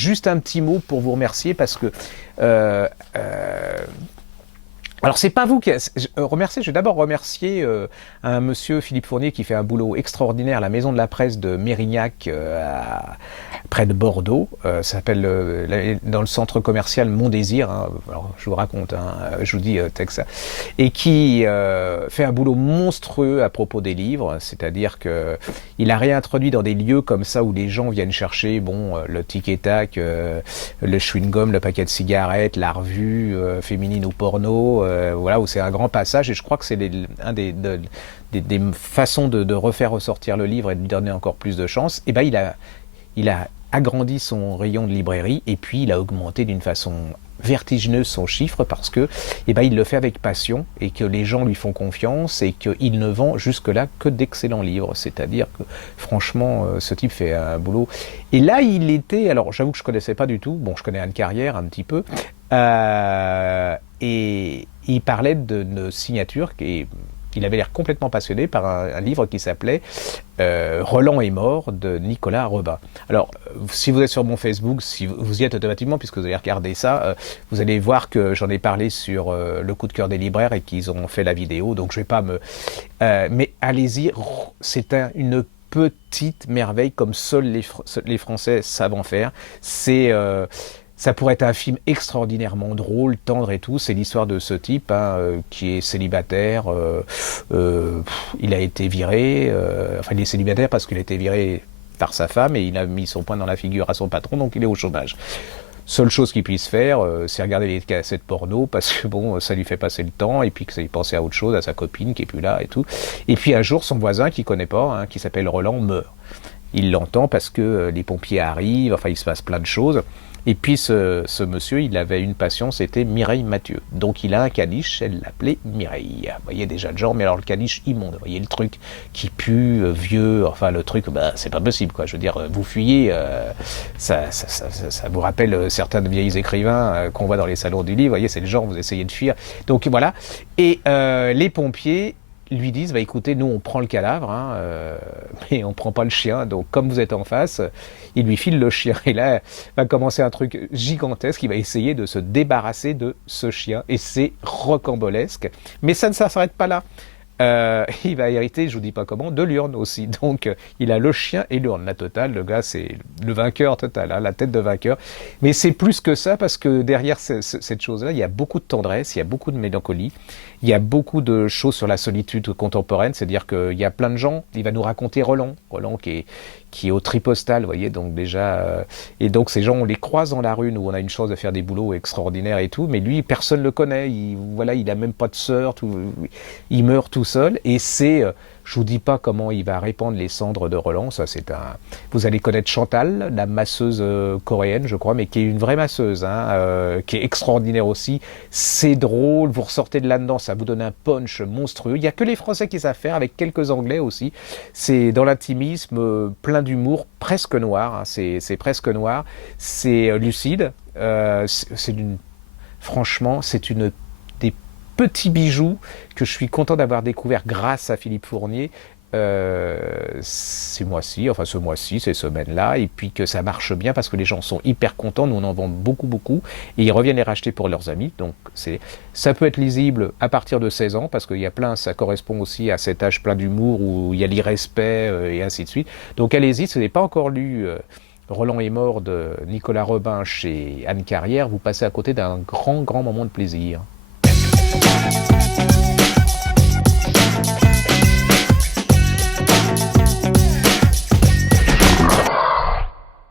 juste un petit mot pour vous remercier parce que alors, c'est pas vous qui remerciez, je vais d'abord remercier un monsieur Philippe Fournier qui fait un boulot extraordinaire à la Maison de la Presse de Mérignac, près de Bordeaux. Ça s'appelle dans le centre commercial Mon Désir. Hein. Alors, je vous raconte, hein, je vous dis texte. Et qui fait un boulot monstrueux à propos des livres, c'est-à-dire que il a réintroduit dans des lieux comme ça où les gens viennent chercher, le tic-et-tac, le chewing-gum, le paquet de cigarettes, la revue féminine ou porno. Voilà, où c'est un grand passage, et je crois que c'est un des façons de refaire ressortir le livre et de lui donner encore plus de chance. Et ben il a agrandi son rayon de librairie, et puis il a augmenté d'une façon vertigineuse son chiffre parce que il le fait avec passion et que les gens lui font confiance et qu'il ne vend jusque-là que d'excellents livres. C'est-à-dire que franchement, ce type fait un boulot. Et là, il était, alors j'avoue que je connaissais pas du tout, bon, je connais Anne Carrière un petit peu, et il parlait d'une signature qui il avait l'air complètement passionné par un livre qui s'appelait Roland est mort de Nicolas Robin. Alors, si vous êtes sur mon Facebook, si vous y êtes automatiquement, puisque vous allez regarder ça, vous allez voir que j'en ai parlé sur le coup de cœur des libraires et qu'ils ont fait la vidéo, donc je vais pas me... mais allez-y, c'est une petite merveille comme seuls les Français savent en faire. Ça pourrait être un film extraordinairement drôle, tendre et tout. C'est l'histoire de ce type qui est célibataire. Il a été viré. Enfin, il est célibataire parce qu'il a été viré par sa femme et il a mis son poing dans la figure à son patron, donc il est au chômage. Seule chose qu'il puisse faire, c'est regarder les cassettes porno parce que ça lui fait passer le temps et puis que ça lui pensait à autre chose, à sa copine qui est plus là et tout. Et puis un jour, son voisin qu'il connaît pas, qui s'appelle Roland, meurt. Il l'entend parce que les pompiers arrivent, enfin il se passe plein de choses. Et puis ce monsieur, il avait une passion, c'était Mireille Mathieu. Donc il a un caniche, elle l'appelait Mireille. Vous voyez déjà le genre, mais alors le caniche immonde. Vous voyez le truc qui pue, vieux, enfin le truc, c'est pas possible quoi. Je veux dire, vous fuyez, ça vous rappelle certains vieilles écrivains qu'on voit dans les salons du livre. Vous voyez, c'est le genre, vous essayez de fuir. Donc voilà. Et les pompiers lui disent, écoutez, nous on prend le cadavre, mais on prend pas le chien, donc comme vous êtes en face, il lui file le chien, et là va commencer un truc gigantesque, il va essayer de se débarrasser de ce chien, et c'est rocambolesque, mais ça ne s'arrête pas là. Il va hériter, je vous dis pas comment, de l'urne aussi. Donc il a le chien et l'urne, la totale. Le gars, c'est le vainqueur total, la tête de vainqueur. Mais c'est plus que ça parce que derrière cette chose-là, il y a beaucoup de tendresse, il y a beaucoup de mélancolie, il y a beaucoup de choses sur la solitude contemporaine. C'est-à-dire qu'il y a plein de gens. Il va nous raconter Roland qui est au tripostal, vous voyez, donc déjà... et donc ces gens, on les croise dans la rue, nous on a une chance de faire des boulots extraordinaires et tout, mais lui, personne ne le connaît, il a même pas de sœur, il meurt tout seul, et je vous dis pas comment il va répandre les cendres de Roland, ça c'est un... Vous allez connaître Chantal, la masseuse coréenne, je crois, mais qui est une vraie masseuse, qui est extraordinaire aussi, c'est drôle, vous ressortez de là-dedans, ça vous donne un punch monstrueux, il y a que les Français qui savent faire, avec quelques Anglais aussi, c'est dans l'intimisme, plein d'humour, presque noir, c'est presque noir, c'est lucide, franchement, c'est une des petits bijoux que je suis content d'avoir découvert grâce à Philippe Fournier ce mois-ci, ces semaines-là, et puis que ça marche bien parce que les gens sont hyper contents, nous on en vend beaucoup, et ils reviennent les racheter pour leurs amis, donc ça peut être lisible à partir de 16 ans, parce qu'il y a plein, ça correspond aussi à cet âge plein d'humour où il y a l'irrespect et ainsi de suite, donc allez-y, ce n'est pas encore lu Roland est mort de Nicolas Robin chez Anne Carrière, vous passez à côté d'un grand moment de plaisir.